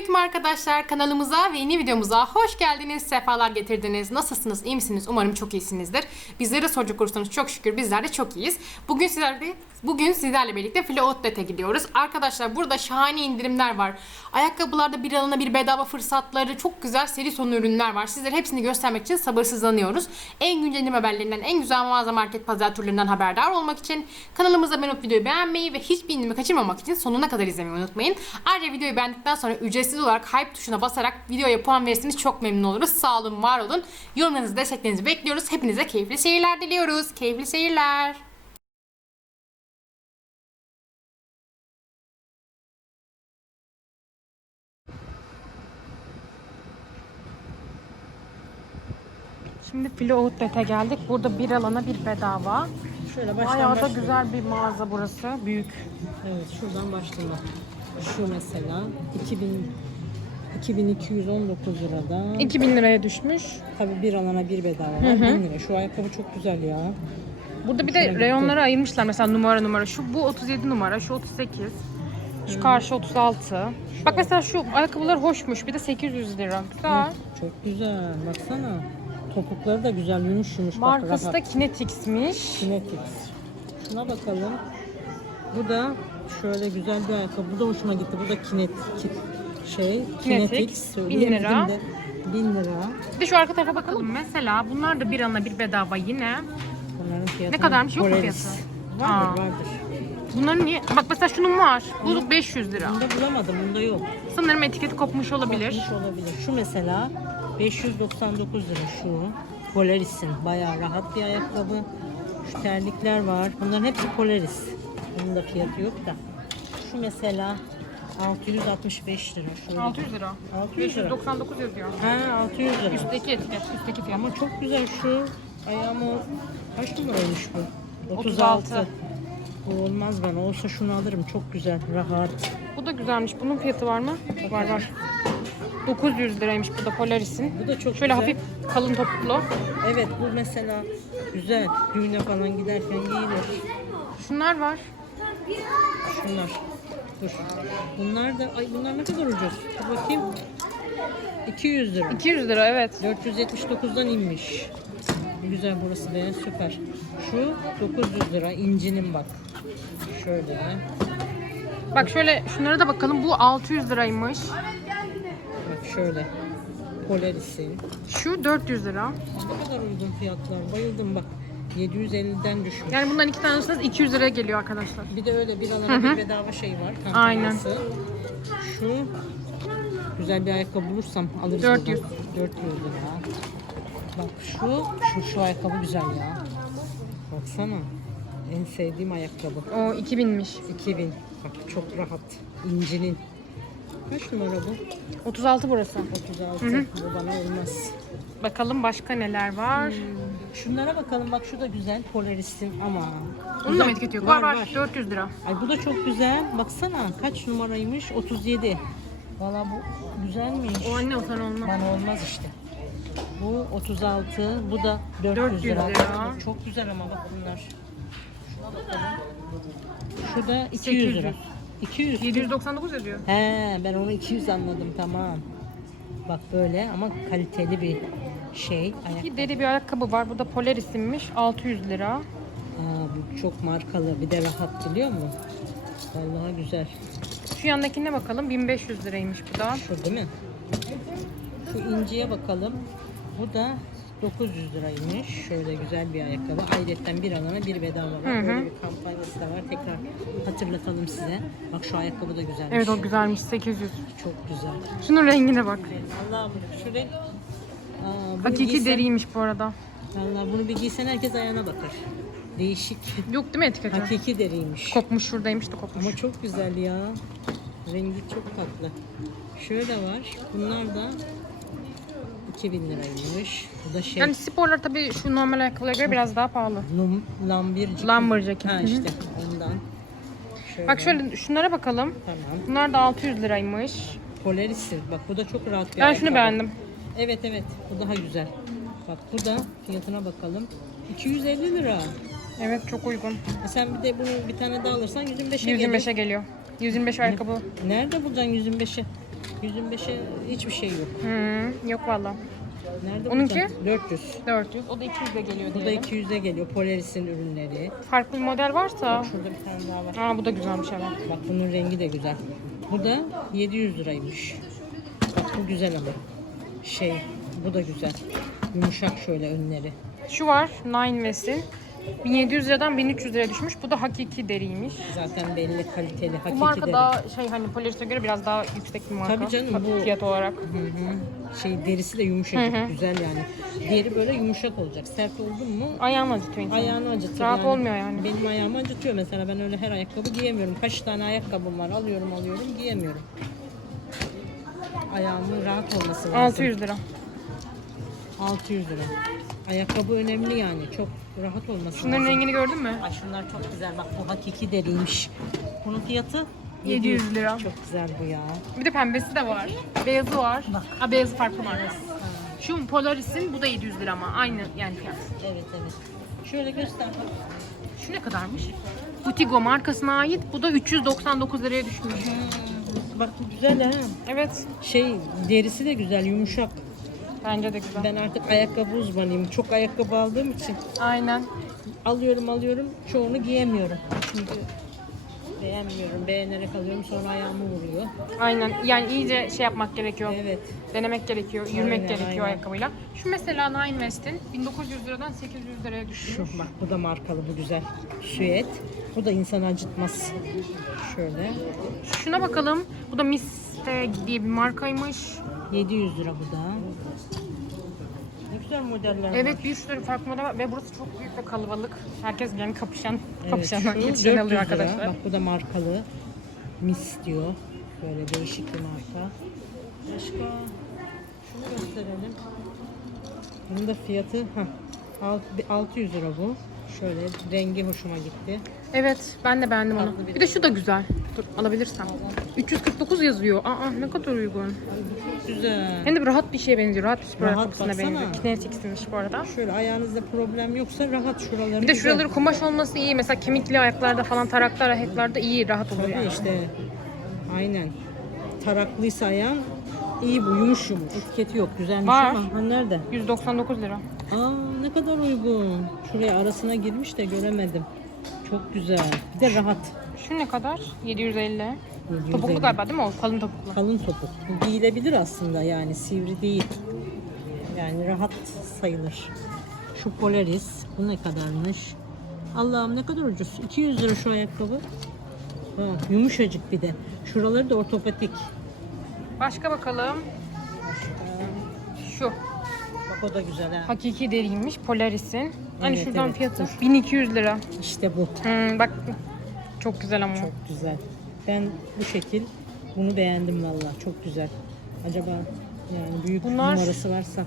Selamünaleyküm arkadaşlar. Kanalımıza ve yeni videomuza hoş geldiniz. Sefalar getirdiniz. Nasılsınız? iyi misiniz? Umarım çok iyisinizdir. Bizlere soracak olursanız çok şükür bizler de çok iyiyiz. Bugün sizlerle Bugün sizlerle birlikte Filo Outlet'e gidiyoruz. Arkadaşlar burada şahane indirimler var. Ayakkabılarda bir alana bir bedava fırsatları, çok güzel seri sonu ürünler var. Sizlere hepsini göstermek için sabırsızlanıyoruz. En güncel indirim haberlerinden, en güzel mağaza market pazar turlarından haberdar olmak için kanalımıza olup videoyu beğenmeyi ve hiçbir indirimi kaçırmamak için sonuna kadar izlemeyi unutmayın. Ayrıca videoyu beğendikten sonra ücretsiz olarak hype tuşuna basarak videoya puan verirseniz çok memnun oluruz. Sağ olun, var olun. Yorumlarınızı, desteklerinizi bekliyoruz. Hepinize keyifli seyirler diliyoruz. Keyifli seyirler. Şimdi Filo Outlet'e geldik. Burada bir alana bir bedava. Şöyle baştan Bayağı da başlayalım. güzel bir mağaza burası. Büyük. Evet şuradan başlayalım. Şu mesela 2000 2219 lirada. 2000 liraya düşmüş. Tabii bir alana bir bedava var. 1000 lira. Şu ayakkabı çok güzel ya. Burada bir de reyonlara ayırmışlar. Mesela numara numara. Şu bu 37 numara, şu 38. Şu karşı 36. Bak mesela şu ayakkabılar hoşmuş. Bir de 800 lira. Güzel. Çok güzel. Baksana. Topukları da güzel yumuş yumuş. Bak, Markası da rahat. Kinetix'miş. Kinetics. Şuna bakalım. Bu da şöyle güzel bir ayakkabı. Bu da hoşuma gitti. Bu da kinet ki- şey Kinetics. Kinetics. 1000 Söyleyemedim lira. de. 1000 lira. Bir de şu arka tarafa bakalım. Mesela bunlar da bir alana bir bedava yine. Bunların fiyatı Ne kadarmış? Yok mu Polaris. fiyatı? Vardır vardır. Bunların niye? Bak mesela şunun var. Bu 500 lira. Bunda bulamadım. Bunda yok. Sanırım etiketi kopmuş olabilir. Kopmuş olabilir. Şu mesela 599 lira şu. Polaris'in bayağı rahat bir ayakkabı. Şu terlikler var. Bunların hepsi Polaris. Bunun da fiyatı yok da. Şu mesela 665 lira. Şöyle. 600 lira. 600 lira. 599 yazıyor. Ha 600 lira. Üstteki etiket, üstteki fiyat. Ama çok güzel şu. Ayağım o. Kaç numaraymış bu? 36. Bu olmaz bana. Olsa şunu alırım. Çok güzel. Rahat. Bu da güzelmiş. Bunun fiyatı var mı? Var var. 900 liraymış bu da Polaris'in. Bu da çok Şöyle güzel. hafif kalın topuklu. Evet bu mesela güzel. Düğüne falan giderken giyilir. Şunlar var. Şunlar. Dur. Bunlar da ay bunlar ne kadar ucuz. Dur bakayım. 200 lira. 200 lira evet. 479'dan inmiş. Güzel burası da süper. Şu 900 lira incinin bak. Şöyle. Bak şöyle şunlara da bakalım. Bu 600 liraymış. Bak şöyle. Polaris'in. Şu 400 lira. Ne kadar uygun fiyatlar. Bayıldım bak. 750'den düşmüş. Yani bundan iki tane alırsanız 200 liraya geliyor arkadaşlar. Bir de öyle bir alana bir bedava şey var. Aynen. kampanyası. Şu güzel bir ayakkabı bulursam alırız 400. buradan. 400 lira. Bak şu, şu, şu ayakkabı güzel ya. Baksana. En sevdiğim ayakkabı. O 2000'miş. 2000. Bak çok rahat. İncinin. Kaç numara bu? 36 burası. 36. Bu bana olmaz. Bakalım başka neler var. Şunlara bakalım. Bak şu da güzel. Polaris'in ama. Onun da mı etiketi yok? Var var. 400 lira. Ay bu da çok güzel. Baksana kaç numaraymış? 37. Valla bu güzelmiş. O anne o sana olmaz. Bana olmaz işte. Bu 36, bu da 400, 400 lira. lira. Çok güzel ama bak bunlar. Şu da 200 800. lira. 200. 799 yazıyor. He ben onu 200 anladım tamam. Bak böyle ama kaliteli bir şey. Bir deri bir ayakkabı var. Bu da Polaris'inmiş. 600 lira. Aa, bu çok markalı bir de rahat biliyor musun? Vallahi güzel. Şu yandakine bakalım. 1500 liraymış bu da. Şu değil mi? Şu inciye bakalım. Bu da 900 liraymış. Şöyle güzel bir ayakkabı. Ayrıca bir alana bir bedava var. Hı hı. Böyle bir kampanyası da var. Tekrar hatırlatalım size. Bak şu ayakkabı da güzelmiş. Evet o güzelmiş. 800. Çok güzel. Şunun rengine bak. Allah'ım şu renk. Aa, Hakiki giysen- deriymiş bu arada. Vallahi bunu bir giysen herkes ayağına bakar. Değişik. Yok değil mi etiketi? Hakiki deriymiş. Kopmuş şuradaymış da kopmuş. Ama çok güzel ya. Rengi çok tatlı. Şöyle var. Bunlar da 2000 liraymış. Bu da şey. Yani sporlar tabii şu normal ayakkabılara göre biraz daha pahalı. Lum, lambircik. Lumberjack. Ha işte ondan. Şöyle. Bak şöyle şunlara bakalım. Tamam. Bunlar da 600 liraymış. Polaris'i. Bak bu da çok rahat bir Ben şunu ayakkabı. beğendim. Evet evet. Bu daha güzel. Bak bu da fiyatına bakalım. 250 lira. Evet çok uygun. E sen bir de bunu bir tane daha alırsan 125'e gelir. 125'e geliyor. 125 ayakkabı. Nerede bulacaksın 125'i? 125'e hiçbir şey yok. Hmm, yok valla. Nerede Onunki? bulacağım? 400. 400. O da 200'e geliyor Bu da diyelim. 200'e geliyor. Polaris'in ürünleri. Farklı bir model varsa. Şurada bir tane daha var. Aa bu da güzelmiş evet. Bak bunun rengi de güzel. Bu da 700 liraymış. Bak bu güzel ama. Şey, bu da güzel. Yumuşak şöyle önleri. Şu var Nine West'in. 1700 liradan 1300 liraya düşmüş. Bu da hakiki deriymiş. Zaten belli kaliteli, Bu hakiki marka deri. daha şey hani Polaris'e göre biraz daha yüksek bir marka. Tabii canım, bu- Fiyat olarak. Hı hı. Şey derisi de yumuşacık, Hı hı. güzel yani. Diğeri böyle yumuşak olacak. Sert oldun mu Ayağını acıtıyor insan. ayağını acıtır. Rahat olmuyor yani. Benim ayağımı acıtıyor mesela. Ben öyle her ayakkabı giyemiyorum. Kaç tane ayakkabım var. Alıyorum alıyorum giyemiyorum. Ayağımın rahat olması lazım. 600 lira. 600 lira. Ayakkabı önemli yani. Çok rahat olması Şunların lazım. rengini gördün mü? Ay şunlar çok güzel. Bak bu hakiki deriymiş. Bunun fiyatı 700 lira. Çok güzel bu ya. Bir de pembesi de var. Beyazı var. Ha beyazı farklı markası. Şu Polaris'in bu da 700 lira ama aynı yani fiyat. Evet evet. Şöyle göster bak. Şu ne kadarmış? Butigo markasına ait. Bu da 399 liraya düşmüş. Bak bu güzel ha. Evet. Şey derisi de güzel, yumuşak. Bence de güzel. Ben artık ayakkabı uzmanıyım. Çok ayakkabı aldığım için Aynen. alıyorum alıyorum. Çoğunu giyemiyorum. Çünkü beğenmiyorum. Beğenerek alıyorum sonra ayağımı vuruyor. Aynen. Yani iyice şey yapmak gerekiyor. Evet. Denemek gerekiyor. Yürümek Aynen, gerekiyor aynen. ayakkabıyla. Şu mesela Nine West'in 1900 liradan 800 liraya düşmüş. Şu bak bu da markalı bu güzel. Süet. Bu da insanı acıtmaz. Şöyle. Şuna bakalım. Bu da Miste diye bir markaymış. 700 lira bu da. Güzel modeller var. Evet bir sürü farklı model var ve burası çok büyük ve kalabalık. Herkes yani kapışan, kapışandan şu yetişen 400 alıyor lira. arkadaşlar. Bak bu da markalı. Mis diyor. Böyle değişik bir marka. Başka şunu gösterelim. Bunun da fiyatı heh, alt- 600 lira bu. Şöyle rengi hoşuma gitti. Evet ben de beğendim onu. Bir de şu da güzel. Dur alabilirsem. 349 yazıyor. Aa ne kadar uygun. Güzel. Hem de rahat bir şeye benziyor. Rahat bir spor Rahat, ayakkabısına baksana. benziyor. Kinetics'miş bu arada. Şöyle ayağınızda problem yoksa rahat şuraları Bir de şuraları kumaş olması iyi. Mesela kemikli ayaklarda falan taraklı ayaklarda iyi rahat oluyor Tabii yani. işte aynen. Taraklıysa ayağın iyi bu yumuş yumuş. Etiketi yok güzelmiş Var. ama ha, nerede? 199 lira. Aa ne kadar uygun. Şuraya arasına girmiş de göremedim. Çok güzel. Bir de rahat. Şu ne kadar? 750. 750. Topuklu galiba değil mi o? Kalın topuklu. Kalın topuk. Bu giyilebilir aslında yani sivri değil. Yani rahat sayılır. Şu Polaris. Bu ne kadarmış? Allah'ım ne kadar ucuz. 200 lira şu ayakkabı. Ha, yumuşacık bir de. Şuraları da ortopedik. Başka bakalım. Şu. Bak o da güzel ha. Hakiki deriymiş. Polaris'in. Hani Evet, şuradan evet. fiyatı Dur. 1200 lira. İşte bu. Hmm, bak çok güzel ama. Çok güzel. Ben bu şekil bunu beğendim valla. Çok güzel. Acaba yani büyük Bunlar- numarası varsa.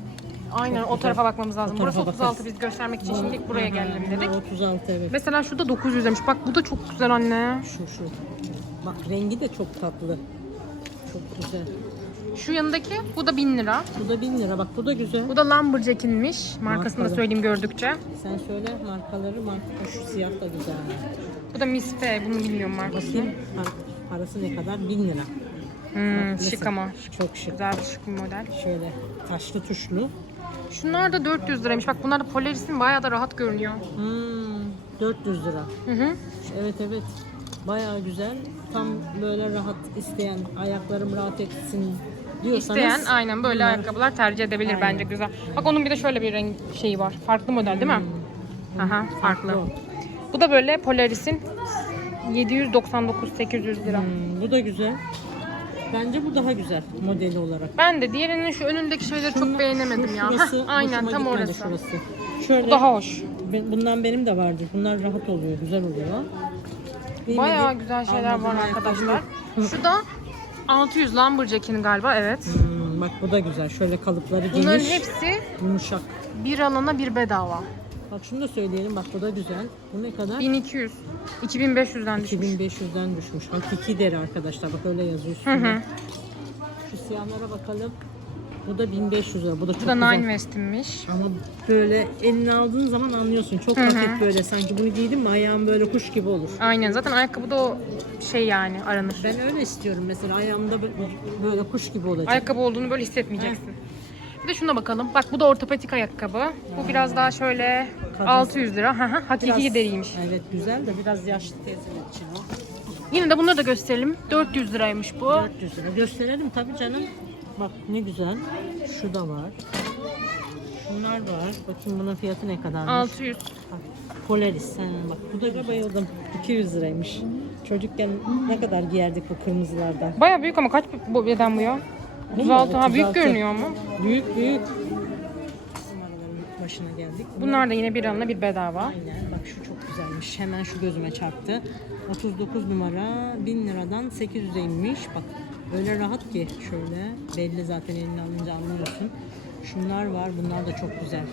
Aynen Çok o güzel. tarafa bakmamız lazım. O tarafa Burası 36 bakarız. biz göstermek için şimdi buraya gelelim dedik. 36 evet. Mesela şurada 900 demiş. Bak bu da çok güzel anne. Şu şu. Bak rengi de çok tatlı. Çok güzel. Şu yanındaki bu da 1000 lira. Bu da 1000 lira. Bak bu da güzel. Bu da Lumberjack'inmiş. Markasını da Markalı. söyleyeyim gördükçe. Sen söyle markaları. Marka şu siyah da güzel. Bu da Misfe. Bunu bilmiyorum markasını. Bakayım par- parası ne kadar? 1000 lira. Hmm, Nasıl? şık ama. Çok şık. Güzel şık bir model. Şöyle taşlı tuşlu. Şunlar da 400 liraymış. Bak bunlar da Polaris'in bayağı da rahat görünüyor. Hmm, 400 lira. Hı hı. Evet evet. Bayağı güzel. Tam böyle rahat isteyen, ayaklarım rahat etsin diyorsanız. İsteyen aynen böyle ayakkabılar tercih edebilir Aynen. bence güzel. Bak onun bir de şöyle bir renk şeyi var. Farklı model değil mi? Aha farklı. o. Bu da böyle Polaris'in 799-800 lira. Hmm, bu da güzel. Bence bu daha güzel modeli olarak. Ben de diğerinin şu önündeki şeyleri çok beğenemedim şu- ya. şurası Heh, aynen tam orası. Şurası. Şöyle, Bu daha hoş. bundan benim de vardı. Bunlar rahat oluyor, güzel oluyor. Mi? Bayağı güzel şeyler var arkadaşlar. Şu da 600 Lumberjack'in galiba evet. Hmm, bak bu da güzel. Şöyle kalıpları Bunların geniş, hepsi yumuşak. bir alana bir bedava. Bak şunu da söyleyelim. Bak bu da güzel. Bu ne kadar? 1200. 2500'den düşmüş. 2500'den düşmüş. Hakiki deri arkadaşlar. Bak öyle yazıyor Hı üstünde. hı. Şu siyahlara bakalım. Bu da 1500 lira. Bu da çok Bu da güzel. Nine West'inmiş. Ama böyle eline aldığın zaman anlıyorsun. Çok hafif böyle sanki bunu giydim mi ayağım böyle kuş gibi olur. Aynen zaten ayakkabı da o şey yani aranır. Ben öyle istiyorum mesela ayağımda bö- böyle kuş gibi olacak. Ayakkabı olduğunu böyle hissetmeyeceksin. Bir de şuna bakalım. Bak bu da ortopedik ayakkabı. Bu biraz daha şöyle Kadın- 600 lira. Hı hı, Hakiki Biraz- deriymiş. Evet güzel de biraz yaşlı teyzeler için o. Yine de bunları da gösterelim. 400 liraymış bu. 400 lira. Gösterelim tabii canım. Bak ne güzel. Şu da var. Şunlar var. Bakayım bunun fiyatı ne kadarmış. 600. Bak, Polaris. Ha, bak bu da bayıldım. 200 liraymış. Çocukken ne kadar giyerdik bu kırmızılardan. Baya büyük ama kaç bu beden bu ya? Bu mu? 36. Ha büyük 36. görünüyor ama. Büyük büyük. Başına geldik. Bunlar da yine bir alına bir bedava. Aynen. Bak şu çok güzelmiş. Hemen şu gözüme çarptı. 39 numara 1000 liradan 800'e inmiş. Bak öyle rahat ki şöyle. Belli zaten elini alınca anlıyorsun. Şunlar var. Bunlar da çok güzel.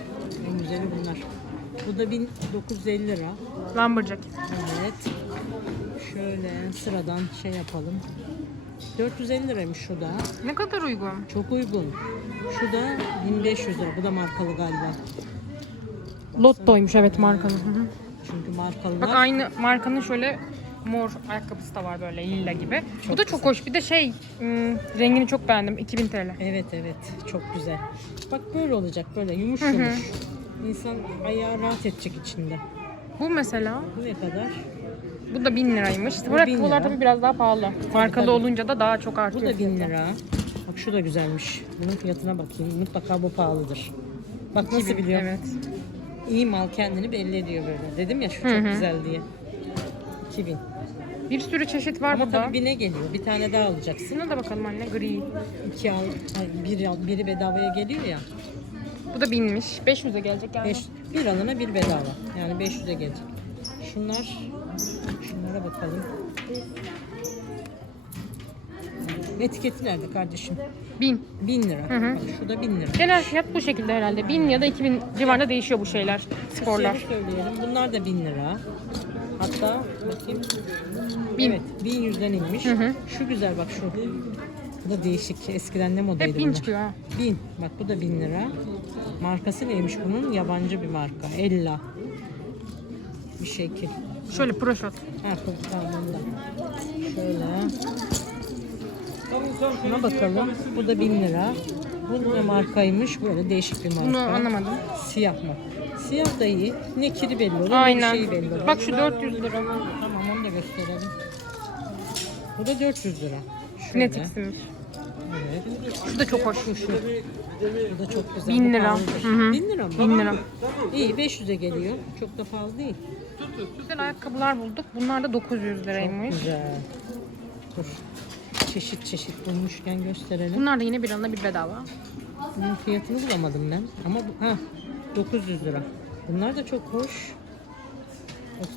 En güzeli bunlar. Bu da 1950 lira. Lumberjack. Evet. Şöyle sıradan şey yapalım. 450 liraymış şu da. Ne kadar uygun. Çok uygun. Şu da 1500 lira. Bu da markalı galiba. Lotto'ymuş evet. Hı hı. Çünkü markalılar. Bak aynı markanın şöyle mor ayakkabısı da var böyle lila gibi. bu da çok hoş. Bir de şey ım, rengini çok beğendim. 2000 TL. Evet evet çok güzel. Bak böyle olacak böyle yumuş yumuş. İnsan ayağı rahat edecek içinde. Bu mesela Bu ne kadar? bu da 1000 liraymış. Bu Bu 1000 ayakkabılar lira. tabii biraz daha pahalı. Markalı tabii. olunca da daha çok Bu artıyor. da 1000 fiyatı. lira. Bak şu da güzelmiş. Bunun fiyatına bakayım. Mutlaka bu pahalıdır. Bak nasıl 2000, biliyorum. Evet. İyi mal kendini belli ediyor böyle. Dedim ya şu Hı çok hı. güzel diye. 2000. Bir sürü çeşit var Ama burada. tabii bine geliyor. Bir tane daha alacaksın. Şuna da bakalım anne gri. İki al, ay, bir al, biri bedavaya geliyor ya. Bu da 1000'miş. 500'e gelecek yani. Beş, bir alana bir bedava. Yani 500'e gelecek. Şunlar, şunlara bakalım. Etiketi nerede kardeşim? 1000. 1000 lira. hı. Bak şu da 1000 lira. Genel fiyat bu şekilde herhalde. 1000 ya da 2000 civarında değişiyor bu şeyler. Sporlar. Şöyle söyleyelim. Bunlar da 1000 lira. Hatta bakayım. Bin. Evet 1100'den inmiş. Hı hı. Şu güzel bak şu. Bu da değişik. Eskiden ne modaydı Hep 1000 bunlar? çıkıyor ha. 1000. Bak bu da 1000 lira. Markası neymiş bunun? Yabancı bir marka. Ella. Bir şekil. Şöyle pro shot. Ha ondan. Şöyle. Şuna bakalım. Bu da 1000 lira. Bu ne markaymış? Böyle değişik bir marka. Bunu anlamadım. Siyah mı? Siyah da iyi. Ne kiri belli olur, ne Aynen. şeyi belli olur. Bak şu 400 lira. Tamam onu da gösterelim. Bu da 400 lira. Şöyle. Kinetics'imiz. Evet. Şu da çok hoş. Şu şu. Bu da çok güzel. 1000 Bu lira. Hı hı. 1000 lira mı? 1000 lira. İyi 500'e geliyor. Çok da pahalı değil. Güzel ayakkabılar bulduk. Bunlar da 900 Çok liraymış. güzel. Dur. Çeşit çeşit bulmuşken gösterelim. Bunlar da yine bir alına bir bedava. Bunun fiyatını bulamadım ben. Ama bu, ha 900 lira. Bunlar da çok hoş.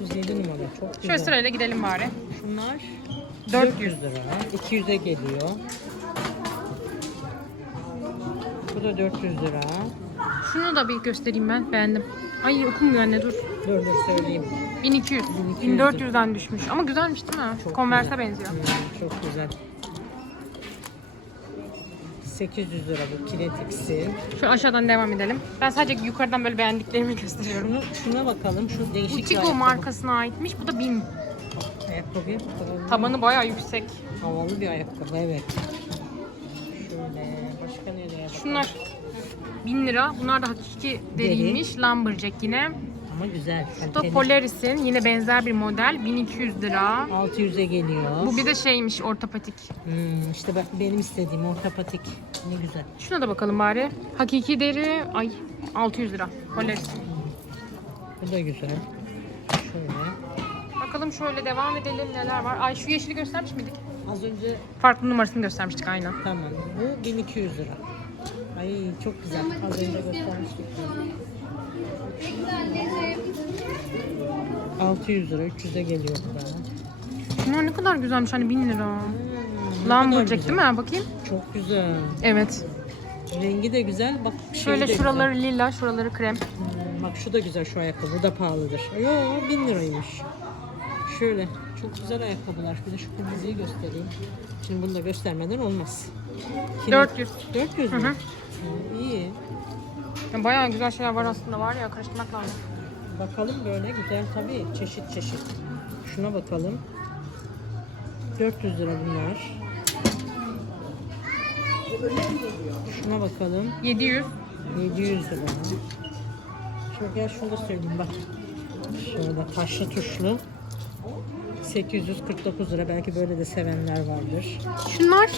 37 numara. Çok güzel. Şöyle sırayla gidelim bari. Şunlar 400. 400 lira. 200'e geliyor. Bu da 400 lira. Şunu da bir göstereyim ben. Beğendim. Ay okunmuyor anne dur. Dur dur söyleyeyim. 1200. 1200. 1400'den düşmüş. Ama güzelmiş değil mi? Çok Converse'e güzel. benziyor. Hmm, çok güzel. 800 lira bu kiletiksi. Şu aşağıdan devam edelim. Ben sadece yukarıdan böyle beğendiklerimi gösteriyorum. Şuna bakalım. Şu değişik Bu bir Chico ayakkabı. markasına aitmiş. Bu da 1000. Ayakkabı. Tabanı bayağı yüksek. Havalı bir ayakkabı evet. Şöyle başka nereye bakalım? Şunlar 1000 lira. Bunlar da hakiki deriymiş. Lumberjack yine. Ama güzel. Bu da kaliteli. Polaris'in yine benzer bir model. 1200 lira. 600'e geliyor. Bu bir de şeymiş ortopatik. Hmm, işte bak benim istediğim ortopatik. Ne güzel. Şuna da bakalım bari. Hakiki deri ay 600 lira. Polaris. Bu da güzel. Şöyle. Bakalım şöyle devam edelim neler var. Ay şu yeşili göstermiş miydik? Az önce Farklı numarasını göstermiştik aynen. tamam. Bu 1200 lira. Ay çok güzel. Az önce göstermiştik. 600 lira, 300'e geliyor bu da. Bunlar ne kadar güzelmiş hani 1000 lira. Ne kadar güzel. değil mi? Bakayım. Çok güzel. Evet. Rengi de güzel. Bak şey Şöyle de şuraları lila, şuraları krem. güzel. Hmm, bak şu da güzel şu ayakkabı. Bu da pahalıdır. Yo 1000 liraymış. Şöyle çok güzel ayakkabılar. Bir de şu kırmızıyı göstereyim. Şimdi bunu da göstermeden olmaz. Kinet- 400. 400 Hı mü? hı. İyi. Ya bayağı güzel şeyler var aslında var ya karıştırmak lazım. Bakalım böyle güzel tabii çeşit çeşit. Şuna bakalım. 400 lira bunlar. Şuna bakalım. 700. 700 lira. Şöyle gel şunu da söyleyeyim bak. Şöyle taşlı tuşlu. 849 lira. Belki böyle de sevenler vardır. Şunlar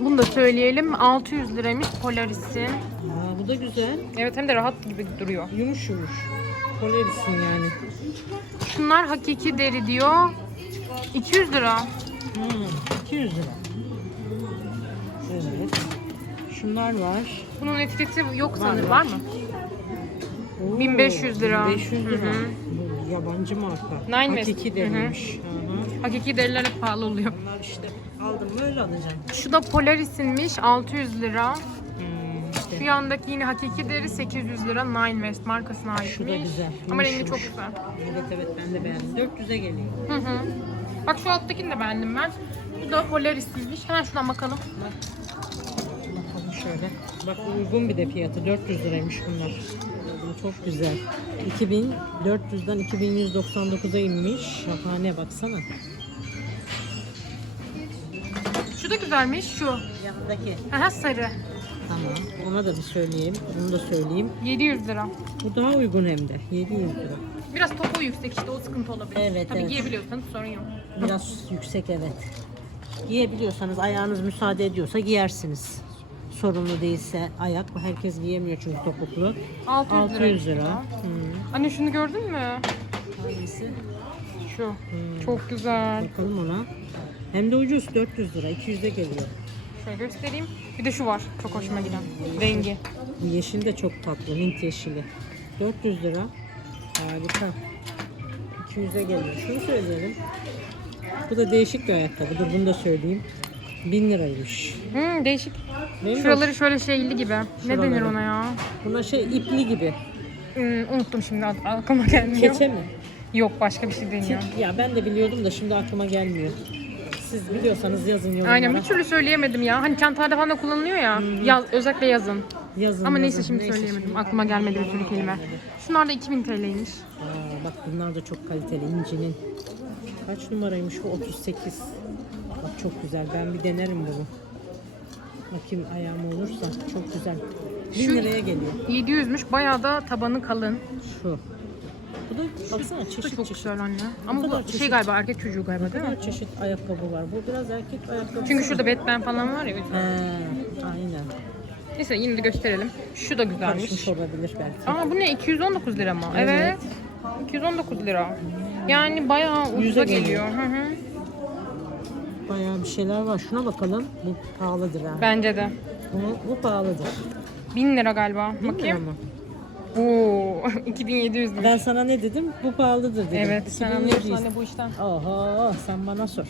bunu da söyleyelim 600 liraymış Polaris'in. Aa, bu da güzel. Evet hem de rahat gibi duruyor. Yumuş yumuş. Polaris'in yani. Şunlar hakiki deri diyor. 200 lira. Hmm, 200 lira. Evet. Şunlar var. Bunun etiketi yok sanırım var. var mı? Oo, 1500 lira. 1500 lira. Hı hı. Yabancı marka. Nine. Hakiki hı. Hakiki deriler hep pahalı oluyor. Bunlar işte aldım böyle alacağım. Şu da Polaris'inmiş 600 lira. Hmm, işte. Şu yandaki yine hakiki deri 800 lira Nine West markasına aitmiş. Şu da güzel. Ama Yumuş rengi çok güzel. Evet evet ben de beğendim. 400'e geliyor. Hı hı. Bak şu alttakini de beğendim ben. Bu da Polaris'iymiş. Hemen şuradan bakalım. Bakalım şöyle. Bak uygun bir de fiyatı. 400 liraymış bunlar. Çok güzel. 2400'den 2199'a inmiş. Şahane baksana. Şu da güzelmiş şu. Yanındaki. Aha sarı. Tamam. Ona da bir söyleyeyim. Onu da söyleyeyim. 700 lira. Bu daha uygun hem de. 700 lira. Biraz topu yüksek işte o sıkıntı olabilir. Evet, Tabii evet. giyebiliyorsanız sorun yok. Biraz yüksek evet. Giyebiliyorsanız ayağınız müsaade ediyorsa giyersiniz. Sorunlu değilse ayak. Herkes giyemiyor çünkü topuklu. 600, 600 lira. lira. Hı. Anne şunu gördün mü? Hangisi? Şu. Çok güzel. Bakalım ona. Hem de ucuz 400 lira. 200'de geliyor. Şöyle göstereyim. Bir de şu var. Çok hoşuma giden. Rengi. Yeşil de çok tatlı. Mint yeşili. 400 lira. Harika. 200'e geliyor. Şunu söyleyelim. Bu da değişik bir ayakkabı. Dur bunu da söyleyeyim. 1000 liraymış. Hmm, değişik. Mi? Şuraları şöyle şeyli gibi. Ne Şuraları. denir ona ya? Buna şey ipli gibi. Hmm, unuttum şimdi aklıma gelmiyor. Keçe mi? Yok başka bir şey deniyor. Ya ben de biliyordum da şimdi aklıma gelmiyor. Siz biliyorsanız yazın yorumlara. Aynen bir türlü söyleyemedim ya. Hani çantalarda falan da kullanılıyor ya. Yaz, özellikle yazın. Yazın, Ama yazın. neyse şimdi söyleyemedim. Aklıma gelmedi bir türlü kelime. Şunlar da 2000 TL'ymiş. Aa, bak bunlar da çok kaliteli. İncinin. Kaç numaraymış bu? 38. Bak çok güzel. Ben bir denerim bunu. Bakayım ayağım olursa. Çok güzel. 1000 Şu- liraya geliyor. 700'müş. Bayağı da tabanı kalın. Şu. Bu da baksana Bu da çeşit çok çeşit. güzel anne. Ama kadar bu şey çeşit. galiba erkek çocuğu galiba Ne değil mi? kadar çeşit ayakkabı var. Bu biraz erkek ayakkabı. Çünkü şurada Batman falan var ya. o yüzden. He, aynen. Neyse yine de gösterelim. Şu da güzelmiş. Karışmış olabilir belki. Aa bu ne? 219 lira mı? Evet. Evet. 219 lira. Yani bayağı ucuza Yüze geliyor. geliyor. Hı hı. Bayağı bir şeyler var. Şuna bakalım. Bu pahalıdır ha. Bence de. Bu, bu pahalıdır. 1000 lira galiba. Mi Bakayım. ama? Oo, 2700 lira. Ben sana ne dedim? Bu pahalıdır dedim. Evet, sen 2700. anlıyorsun anne bu işten. Oho, sen bana sor.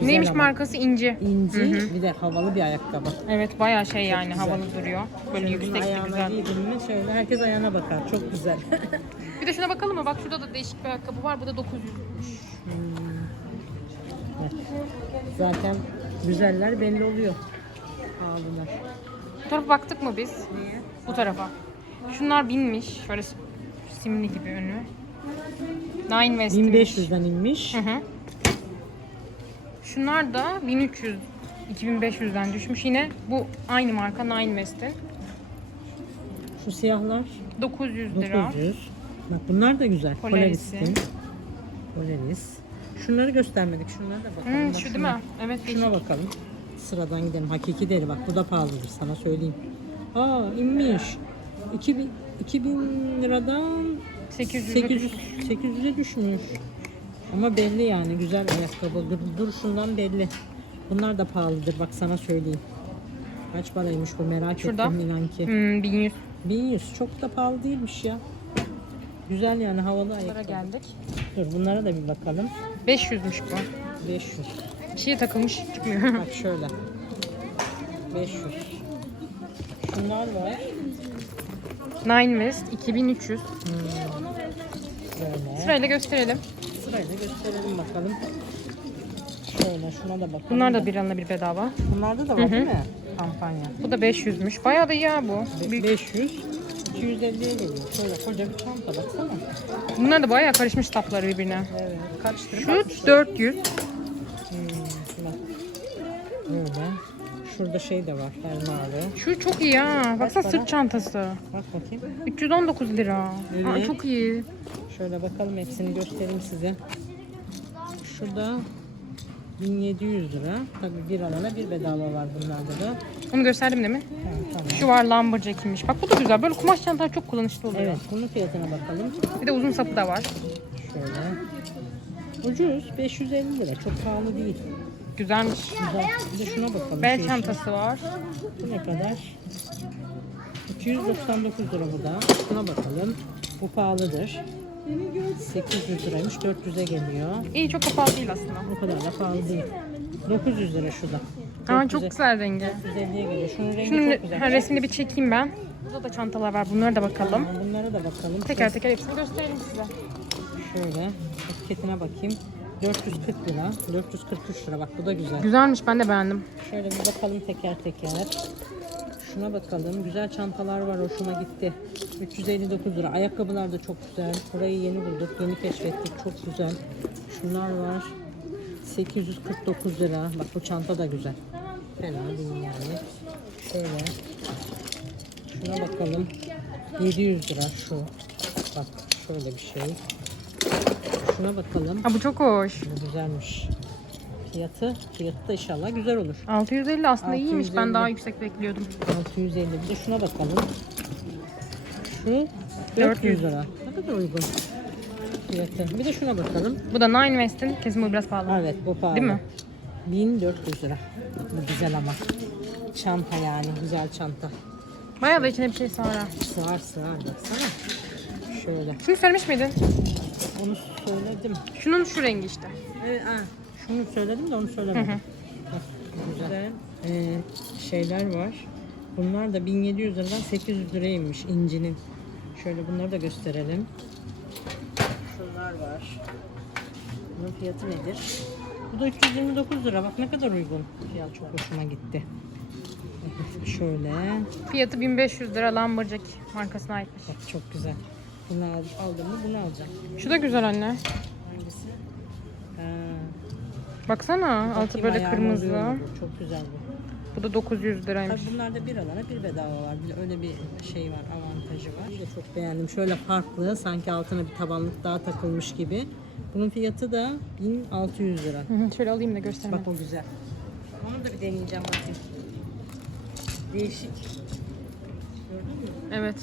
Güzel Neymiş ama. markası? İnci. İnci, bir de havalı bir ayakkabı. Evet, bayağı şey yani güzel. havalı duruyor. Böyle Şöyle yüksek ayağına güzel. giydin mi şöyle herkes ayağına bakar. Çok güzel. Bir de şuna bakalım mı? Bak şurada da değişik bir ayakkabı var. Bu da 900. Evet. Zaten güzeller belli oluyor. Pahalılar. Bu tarafa baktık mı biz? Niye? Bu tarafa. Şunlar binmiş. Şöyle simli gibi önü. Nine West'miş. 1500'den inmiş. Hı hı. Şunlar da 1300 2500'den düşmüş. Yine bu aynı marka Nine West'in. Şu siyahlar 900 lira. 900. Bak bunlar da güzel. Polaris'in. Polaris'in. Polaris. Şunları göstermedik. Şunlara da bakalım. Hmm, Bak şu değil şuna- mi? Evet değişik. Şuna bakalım. Sıradan gidelim. Hakiki deri bak. Bu da pahalıdır sana söyleyeyim. Aa inmiş. 2000, 2000 liradan 800'e 800 800'e düşmüş. Ama belli yani güzel ayakkabı. Dur, duruşundan belli. Bunlar da pahalıdır bak sana söyleyeyim. Kaç paraymış bu merak Şurada. ettim inan ki. Hmm, 1100 1100 çok da pahalı değilmiş ya. Güzel yani havalı ayakkabı. geldik. Dur bunlara da bir bakalım. 500'müş bu. 500. Bir şeye takılmış çıkmıyor. Bak şöyle. 500. Şunlar var. Nine West 2300. Böyle. Sırayla gösterelim. Sırayla gösterelim bakalım. Şöyle şuna da bakalım. Bunlar da bir alana bir bedava. Bunlarda da var değil mi? Kampanya. Bu da 500'müş. Bayağı da iyi ya bu. Be- Büyük. 500 250'ye geliyor. Şöyle koca bir çanta baksana. Bunlar da bayağı karışmış tapları birbirine. Evet. Lira? Şu 400. Hmm, bak. Böyle. Şurada şey de var. Fermuarı. Şu çok iyi ha. Baksana para? sırt çantası. Bak bakayım. 319 lira. Evet. Aa, çok iyi. Şöyle bakalım hepsini göstereyim size. Şurada 1700 lira. Tabii bir alana bir bedava var bunlarda da. Onu gösterdim değil mi? Tamam, tamam. Şu var Lumberjack'miş. Bak bu da güzel. Böyle kumaş çantalar çok kullanışlı oluyor. Evet, bunun fiyatına bakalım. Bir de uzun sapı da var. Şöyle. Ucuz, 550 lira. Çok pahalı değil. Güzelmiş. Güzel. Bir de şuna bakalım. Bel Şu çantası var. Bu ne kadar? 299 lira bu da. Şuna bakalım. Bu pahalıdır. 800 liraymış. 400'e geliyor. İyi çok da pahalı değil aslında. O kadar da pahalı değil. 900 lira şu da. Aa, 400'e çok güzel rengi. 450'ye geliyor. Şunun rengi Şunun çok güzel. ha, resmini bir çekeyim ben. Burada da çantalar var. Bunlara da bakalım. Bunlara da bakalım. Teker teker hepsini gösterelim size. Şöyle etiketine bakayım. 440 lira. 443 lira. Bak bu da güzel. Güzelmiş ben de beğendim. Şöyle bir bakalım teker teker. Şuna bakalım. Güzel çantalar var. Hoşuma gitti. 359 lira. Ayakkabılar da çok güzel. Burayı yeni bulduk. Yeni keşfettik. Çok güzel. Şunlar var. 849 lira. Bak bu çanta da güzel. Fena değil yani. Şöyle. Şuna bakalım. 700 lira şu. Bak şöyle bir şey. Şuna bakalım. Ha bu çok hoş. Bu güzelmiş. Fiyatı, fiyatı da inşallah güzel olur. 650 aslında iyiymiş. Ben 650. daha yüksek bekliyordum. 650. Bir de şuna bakalım. Şu 400 lira. Ne kadar uygun fiyatı. Bir de şuna bakalım. Bu da Nine West'in. Kesin bu biraz pahalı. Evet bu pahalı. Değil mi? 1400 lira. Bu güzel ama. Çanta yani güzel çanta. Bayağı da içine bir şey sığar. ha. Sığar sığar baksana. Şöyle. Şunu söylemiş miydin? Onu söyledim. Şunun şu rengi işte. Evet, ha. Şunu söyledim de onu söylemedim. Bak, güzel ee, şeyler var. Bunlar da 1700 liradan 800 liraymış incinin. Şöyle bunları da gösterelim. Şunlar var. Bunun fiyatı nedir? Bu da 329 lira. Bak ne kadar uygun. Fiyat çok hoşuma gitti. Evet, şöyle. Fiyatı 1500 lira Lumberjack markasına aitmiş. Bak çok güzel. Bunu al- aldım mı bunu alacağım. Şu da güzel anne. Hangisi? Ha, Baksana altı bakayım böyle ayağına kırmızı. Çok güzel bu. Bu da 900 liraymış. Tabii bunlarda bir alana bir bedava var. Bir de öyle bir şey var, avantajı var. Bir de çok beğendim. Şöyle farklı, sanki altına bir tabanlık daha takılmış gibi. Bunun fiyatı da 1600 lira. Hı hı, Şöyle alayım da göstereyim. Bak o güzel. Onu da bir deneyeceğim bakayım. Değişik. Gördün mü? Evet.